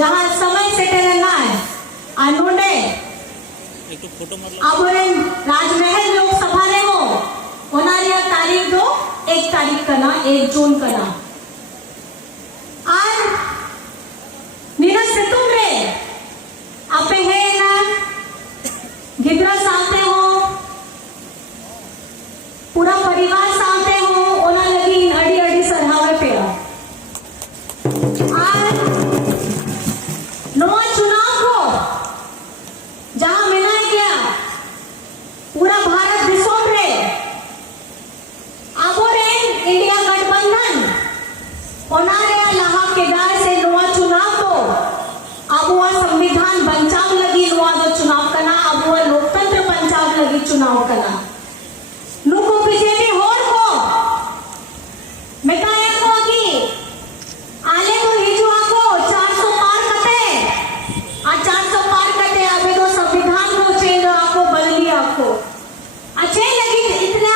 जहाँ समय सेटलनाय अनुने आबोरेन राजमहल लोकसभा रे हो ओनारिया तारीख दो 1 तारीख कना 1 जून कना और निना सितुम रे आपे है ना गिद्रा साथे हो पूरा परिवार साथे हो ओना लगी अड़ी अड़ी सरहावे पे और नवा चुनाव को जहां मिला गया पूरा भारत दिसोम रे आबोरेन इंडिया गठबंधन ओनारे लहा के दाय से नवा चुनाव को आबुआ संविधान बचाव लगी नवा दो चुनाव करना आबुआ लोकतंत्र बचाव लगी चुनाव करना नुको बीजेपी होर को मिटाए को की आले को हिजुआ को 400 पार कटे आ 400 पार कटे अबे तो संविधान को चेंज आपको बदली आपको अच्छे लगी इतना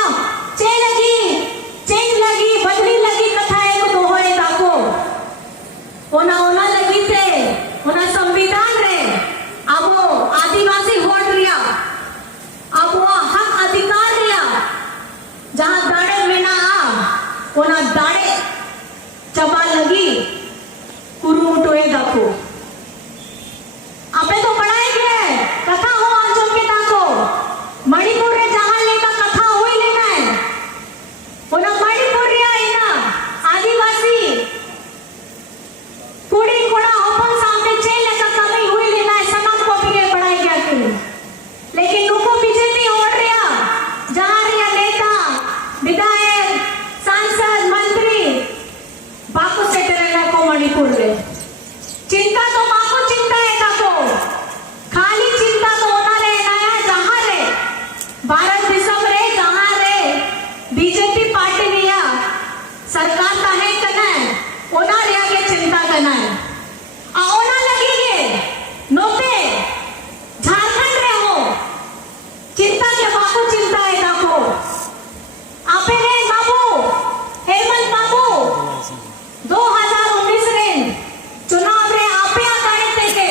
चेंज लगी बदली लगी कथा है को दोहरे काको ओना लगी थे ओना संविधान रे अब आदिवासी वोट लिया अब हक अधिकार लिया जहां दाड़े में ना ओना दाड़े चबा लगी कुरुमुटोए दाको अबे तो बढ़ाए गए कथा हो अंचल के दाको मणिपुर रे जहां लेका कथा हुई लेना है ओना मणिपुर रे आईना आदिवासी कुड़ी कुड़ा ओपन सामने चेले का कमी हुई लेना है सनम को भी बढ़ाए गया कि लेकिन नुको बीजेपी ओढ़ रिया जहां रिया नेता विधायक सांसद मंत्री बाको से करेगा को मणिपुर रे चिंता तो बाको चिंता है ताको खाली चिंता तो होना रे नया जहां रे भारत देशम रे जहां रे बीजेपी पार्टी रिया सरकार का है कना है ओना रे आगे चिंता करना है आ ओना लगेगे नोते झारखंड रे हो चिंता के बाको चिंता है ताको आपे रे बाबू हेमंत बाबू 2019 रे चुनाव रे आपे आकाड़े तेके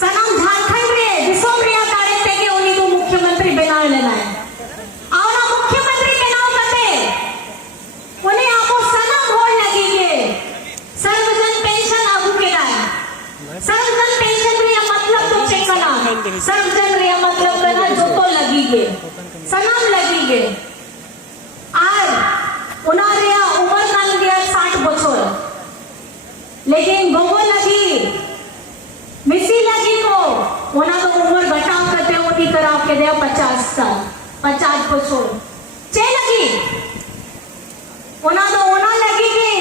सनम झारखंड रे दिसोम रे आकाड़े तेके उन्हीं को मुख्यमंत्री बनाए लेना है आवना मुख्यमंत्री बनाओ कते उन्हें आपको सनम होड़ लगेगे सर्वजन पेंशन आगू के दाए सर्वजन पेंशन रे मतलब तो चेक करना सर्वजन रे मतलब करना जो तो लगेगे सनम लगेगे और उनारे उम्र काल गया 60 बछर लेकिन गोगो लगी मिसी लगी को उना तो उम्र घटाव करते उन्हीं तरह के दे 50 साल 50 बछर चे लगी उना तो उना लगी कि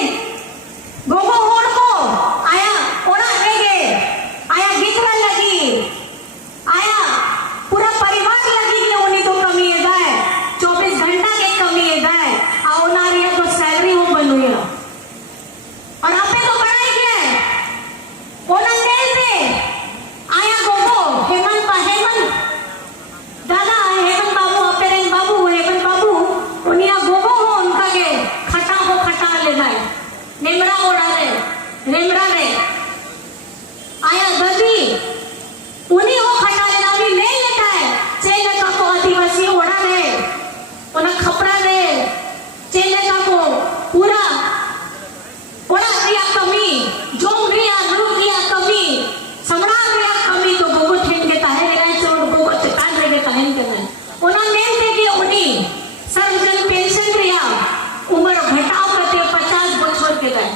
गोगो होड़ को आया ओना रेगे आया गिजरा लगी आया पूरा परिवार लगी कि उन्हीं तो कमी है गाय 24 घंटा के कमी है गाय आओ नारिया तो सैलरी हो बनूया और आपे तो बढ़ाई गया है ओना तेल पे आया गोगो हेमंत दादा हेमंत बाबू अपेरेन बाबू हेमंत बाबू उनिया गोगो हो उनका के खटा लेना है नेमरा ओड़ा रे रेमरा रे आया गदी उन्हीं हो खटा लेना भी ले लेता है चेले का को आदिवासी ओड़ा रे ओना खपड़ा रे चेले का को पूरा ओड़ा रिया कमी जोम रिया रूप रिया कमी समरान रिया कमी तो गोगो ठेन के ताहे रे चोड़ गोगो चटान रे ताहे के नहीं ओना नेम थे कि उन्हीं सर्वजन पेंशन रिया उम्र घटाव करते 50 बछर के दाए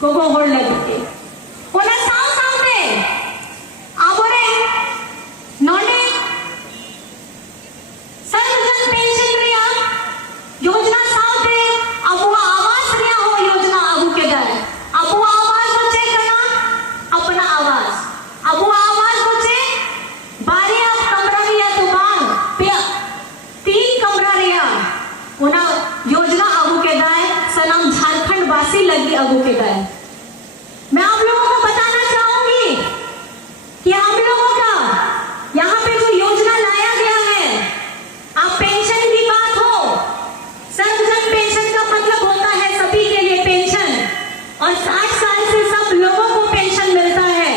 गोगो होड़ लगते ओना सामने आबोरे नोने सर्वजन पेंशन रिया योजना साथे अबुआ आवास रिया हो योजना आगू के दाए अबुआ आवास बचे करना अपना आवास अबुआ आवास बचे बारिया कमरा रिया तो बांग पे 3 कमरा रिया ओना योजना आगू के दाए सनम झारखंड वासी लगी आगू के दाए मैं आप लोगों को बताना चाहूंगी कि हम लोगों का यहाँ पे जो योजना लाया गया है आप पेंशन की बात हो सर्वजन पेंशन का मतलब होता है सभी के लिए पेंशन और 60 साल से सब लोगों को पेंशन मिलता है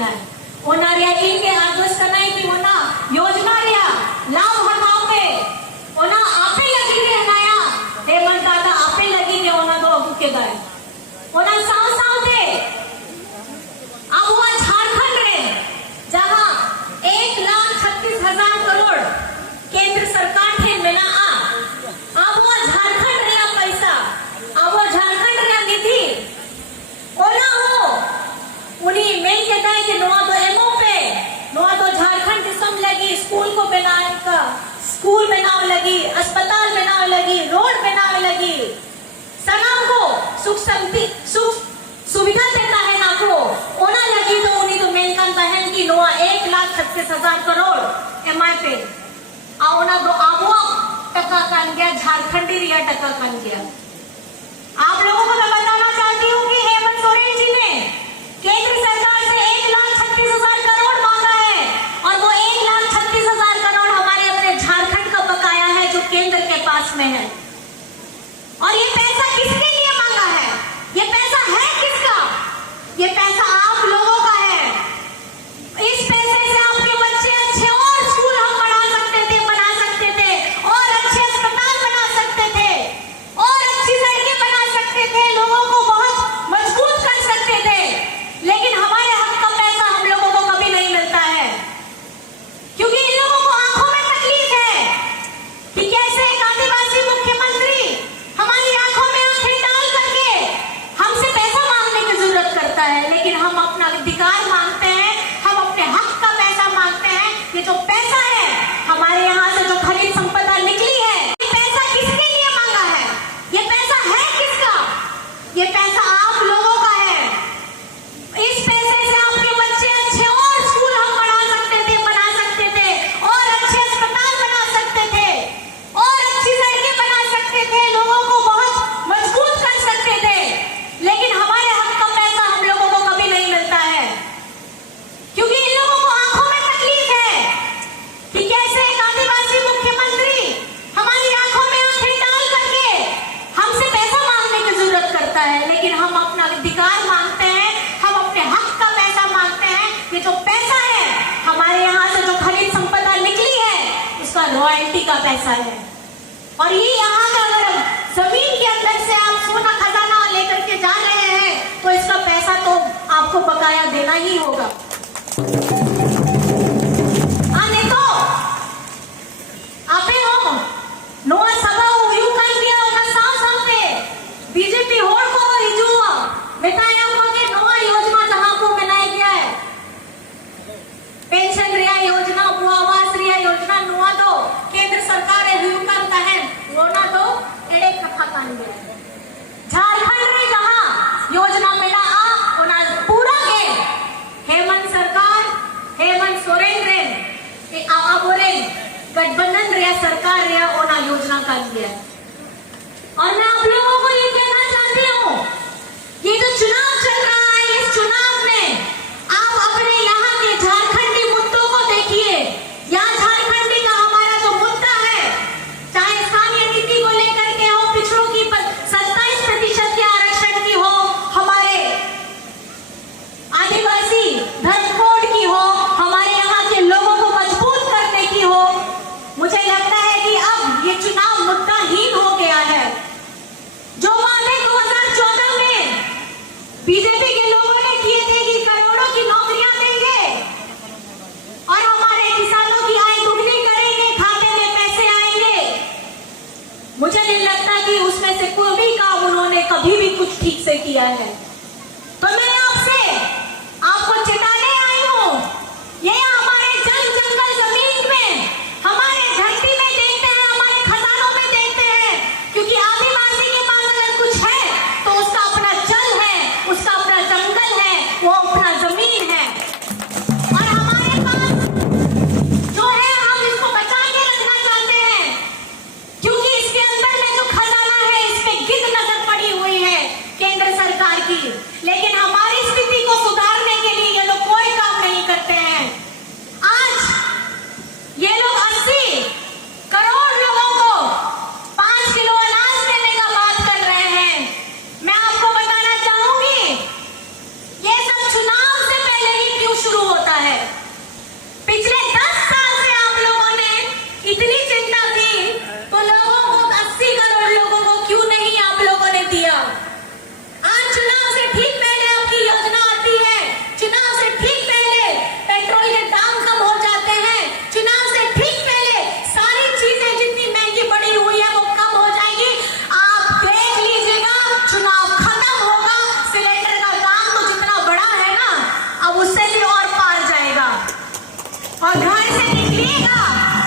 है ओना रिया इनके आदेश करनाई की ओना योजना रिया लाभ हटाओ के ओना आपे लगी रे नया हेमंत दादा आपे लगी के ओना दो के गए ओना साव साव दे अब वो झारखंड रे जहां 1,36,000 करोड़ केंद्र सरकार थे मिला अब वो झारखंड रे पैसा अब वो झारखंड रे निधि ओना हो उन्हीं मेल के दाए के नोआ तो एमओ पे नोआ तो झारखंड दिसम लगी स्कूल को बनाने का स्कूल बनाने लगी अस्पताल बनाने लगी रोड बनाने लगी सनाम को सुख सुविधा देता है ना को ओना लगी तो उन्हीं तो मेल का बहन की नोआ 1,36,000 करोड़ एमआई पे आओना तो आबो टका कान गया झारखंडी रिया टका कान गया। आप लोगों को मैं बताना चाहती हूँ कि हेमंत सोरेन जी ने केंद्र सरकार से 1,36,000 करोड़ मांगा है और वो 1,36,000 करोड़ हमारे अपने झारखंड का बकाया है जो केंद्र के पास में है। और ये पैसा किसके लिए मांगा है? ये पैसा है किसका? ये पैसा आप लोगों का है। इस पैसे से आपके बच्चे अच्छे और स्कूल हम बना सकते थे और अच्छे अस्पताल बना सकते थे और अच्छी सड़कें बना सकते थे, लोगों को बहुत मजबूत कर सकते थे, लेकिन हमारे हक का पैसा हम लोगों को कभी नहीं मिलता है क्योंकि इन लोगों को आंखों में तकलीफ है कि कैसे एक आदिवासी मुख्यमंत्री हमारी आंखों में आंखें डाल करके हमसे पैसा मांगने की जरूरत करता है, लेकिन हम अपना अधिकार मांगते हैं, हम अपने हक का पैसा मांगते हैं। ये जो पैसा है हमारे यहाँ से जो खनिज संपदा निकली है, ये पैसा किसके लिए मांगा है? ये पैसा है किसका? ये पैसा आप लोगों का है। इस पैसे से आपके बच्चे अच्छे और स्कूल हम बना सकते थे और अच्छे अस्पताल बना सकते थे और अच्छी सड़कें बना सकते थे, लोगों को बहुत मजबूत कर सकते थे, लेकिन हमारे हक का पैसा हम लोगों को कभी नहीं मिलता है क्योंकि इन लोगों को आंखों में तकलीफ है कि कैसे एक आदिवासी मुख्यमंत्री हमारी आंखों में आंखें डाल करके हमसे पैसा मांगने की जरूरत करता है, लेकिन हम अपना अधिकार मांगते हैं, हम अपने हक का पैसा मांगते हैं। ये जो पैसा है हमारे यहाँ से जो खनिज संपदा निकली है उसका रॉयल्टी का पैसा है और ये यहाँ का अगर जमीन के अंदर से आप सोना खजाना लेकर के जा रहे हैं तो इसका पैसा तो आपको बकाया देना ही होगा। आने तो आपे हो नोआ सभा यू कर दिया होगा साफ पे बीजेपी होड़ को हिजुआ बताया होगा कि नोआ योजना जहां को बनाया गया है पेंशन रिया योजना आवास रिया योजना नोआ तो केंद्र सरकार है व्यू करता है वो ना तो एड़े कथा कान गया है। झारखंड में जहां योजना मिला ओना पूरा के हेमंत सोरेन रे बोले गठबंधन रिया सरकार रिया ओना योजना का दिया। और मैं आप लोगों को ये कहना चाहती हूँ ये जो चुनाव चल रहा है इस चुनाव में आप अपने यहाँ के झारखंडी मुद्दों को देखिए। यहाँ झारखंडी का हमारा जो मुद्दा है चाहे स्थानीय नीति को लेकर के हो, पिछड़ों की 27% के आरक्षण की हो, हमारे आदिवासी धर्म कोड की हो, हमारे यहाँ के लोगों को मजबूत करने की हो, मुझे लगता है कि अब ये चुनाव मुद्दाहीन हो गया है। जो वादे 2014 में बीजेपी के लोगों ने किए थे कि करोड़ों की नौकरियां देंगे और हमारे किसानों की आय दुगनी करेंगे, खाते में पैसे आएंगे, मुझे नहीं लगता कि उसमें से कोई भी काम उन्होंने कभी भी कुछ ठीक से किया है। तो मैं आपको चेताने आई हूँ, ये हमारे जंगल जमीन में हमारे धरती में देखते हैं, हमारे खजानों में देखते हैं, क्योंकि आदिवासी के पास अगर कुछ है तो उसका अपना जल है, उसका अपना जंगल है, वो अपना जमीन है और हमारे पास जो है हम इसको बचा के रखना चाहते हैं क्योंकि इसके अंदर में जो खजाना है इस पे गिद्ध नजर पड़ी हुई है केंद्र सरकार की।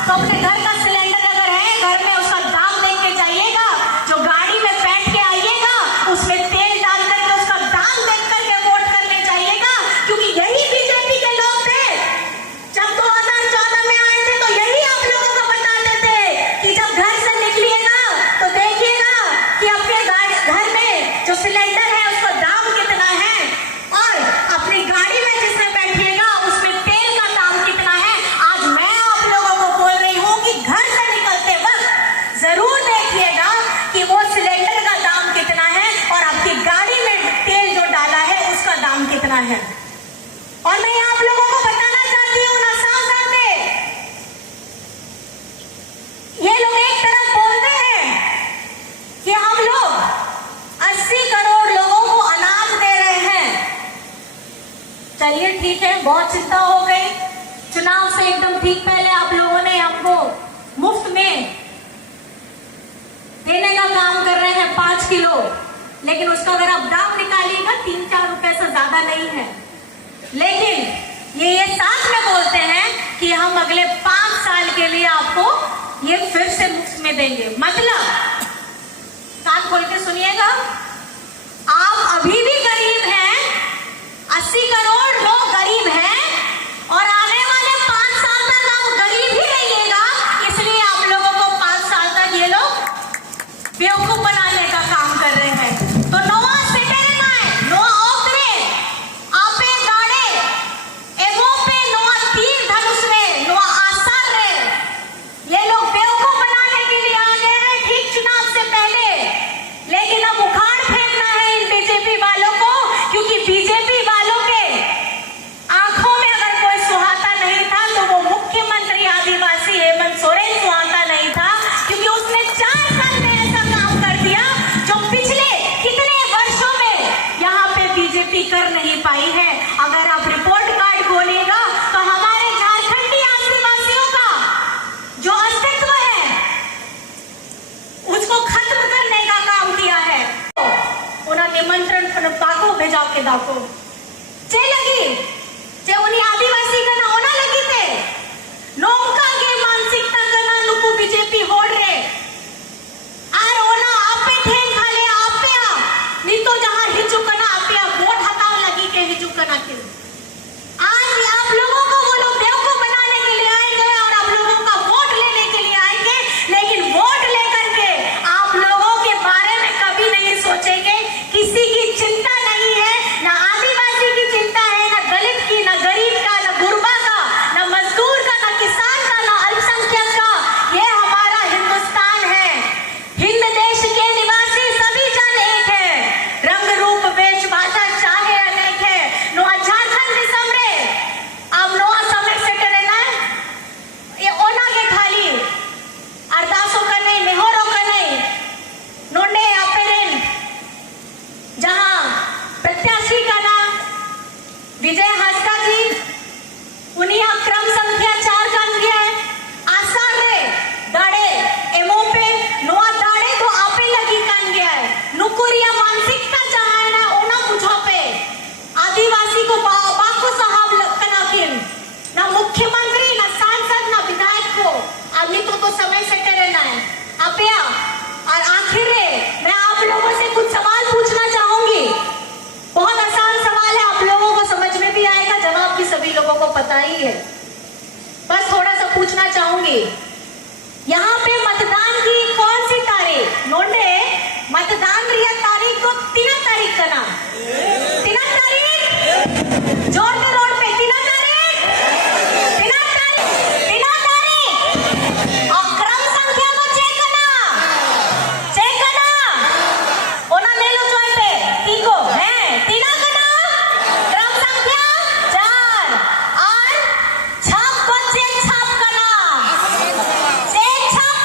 तो अपने घर का सिलेंडर अगर है घर में, उसका दाम देख के जाइएगा। जो गाड़ी में बैठ के आइएगा उसमें तेल डाल करके उसका दाम देख करके वोट करने जाइएगा, क्योंकि यही बीजेपी के लोग थे जब 2014 में आए थे। तो यही आप लोगों को बताते थे कि जब घर से निकलिएगा तो देखिएगा कि आपके घर में जो सिलेंडर है उसका दाम कितना है, और अपनी गाड़ी में जिसमें बैठिएगा उसमें तेल का दाम कितना है। आज मैं आप लोगों को बोल रही हूँ कि घर से निकलते वक्त जरूर देखिएगा कि वो सिलेंडर का दाम कितना है और आपकी गाड़ी में तेल जो डाला है उसका दाम कितना है। और मैं आप लोगों को बताना चाहती हूँ ना, सांसद में ये लोग एक तरफ बोलते हैं कि हम लोग 80 करोड़ लोगों को अनाज दे रहे हैं। चलिए ठीक है, बहुत चिंता हो गई। चुनाव से एकदम ठीक पहले आप लोगों ने हमको मुफ्त में देने का काम कर रहे हैं 5 किलो, लेकिन उसका अगर आप दाम निकालिएगा 3-4 रुपए से ज्यादा नहीं है। लेकिन ये साथ में बोलते हैं कि हम अगले 5 साल के लिए आपको ये फिर से मुफ्त में देंगे। मतलब कान खोल के सुनिएगा, आप अभी भी गरीब हैं, 80 करोड़ लोग गरीब हैं, और आने वाले 5 साल तक आप गरीब ही रहिएगा। इसलिए आप लोगों को 5 साल तक ये लोग बेवकूफ बनाने का काम कर रहे हैं। तो नोआ सेटेरे नाय, नोआ ओकरे, आपे गाड़े, एवो पे नोआ तीर धनुष रे, नोआ आसार रे। ये लोग बेवकूफ बनाने के लिए आ गए हैं ठीक चुनाव से पहले, लेकिन अब उखाड़ फेंकना है इन बीजेपी वालों को, क्योंकि बीजेपी वालों के आंखों में अगर कोई सुहाता नहीं था तो वो मुख्यमंत्री आदिवासी हेमंत सोरेन सुहाता नहीं था, क्योंकि उसने 4 साल में ऐसा काम कर दिया जो पिछले कितने वर्षों में यहाँ पे बीजेपी कर नहीं पाई है। अगर आप रिपोर्ट कार्ड खोलिएगा तो हमारे झारखंडी आदिवासियों का जो अस्तित्व है उसको खत्म करने का काम किया है। उन्हें निमंत्रण पाको भेजा के दाको चे लगी चे उन्हीं आदिवासी का ना होना लगी थे नौका के मानसिकता का ना नुकु बीजेपी होड़ रहे आर ओना आपे ठेंग खाले आपे आ नहीं तो जहां हिजू कना आपे आ वोट हटाव लगी के हिजू कना के। आज आप लोगों को वो लोग बेवकूफ बनाने के लिए आएंगे और आप लोगों का वोट लेने के लिए आएंगे, लेकिन वोट लेकर के आप लोगों के बारे में कभी नहीं सोचेंगे। किसी की चिंता नहीं है, ना आदिवासी की चिंता है, ना दलित की, ना गरीब का, ना गुरबा का, ना मजदूर का, ना किसान का, ना अल्पसंख्यक का। ये हमारा हिंदुस्तान है। हिंद देश के निवासी सभी जन एक है, रंग रूप वेश भाषा चाहे अनेक है। नोआ झारखंड समरे अब नोआ समरे से टरेना ये ओना के खाली अरदासों का नहीं, निहोरों का नहीं, नोंडे अपेरेन जहां प्रत्याशी का नाम विजय हास्का जी उन्हीं क्रम संख्या 4 कान गया है। आसार रे दाड़े एमो पे नोआ दाड़े तो आपे लगी कान गया है। नुकुरिया मानसिकता जहां है ना ओना बुझो पे आदिवासी को बाको साहब लगना किन ना मुख्यमंत्री, ना सांसद, ना विधायक को अभी तो समय से टरेना है आपया। और आखिर में मैं आप लोगों से कुछ सवाल पूछना चाहूंगी। बहुत आसान सवाल है, आप लोगों को समझ में भी आएगा, जवाब भी सभी लोगों को पता ही है। बस थोड़ा सा पूछना चाहूंगी, यहाँ पे मतदान की कौन सी तारीख नोंडे मतदान रिया तारीख को 3 तारीख का नाम 3 तारीख जोर के रोड पे 3 तारीख 3 तारीख और क्रम संख्या को चेक करना ओना ले लो चोय पे तीको है 3 करना क्रम संख्या 4 और छाप को चेक छाप करना चेक छाप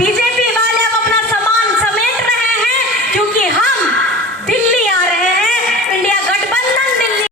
बीजेपी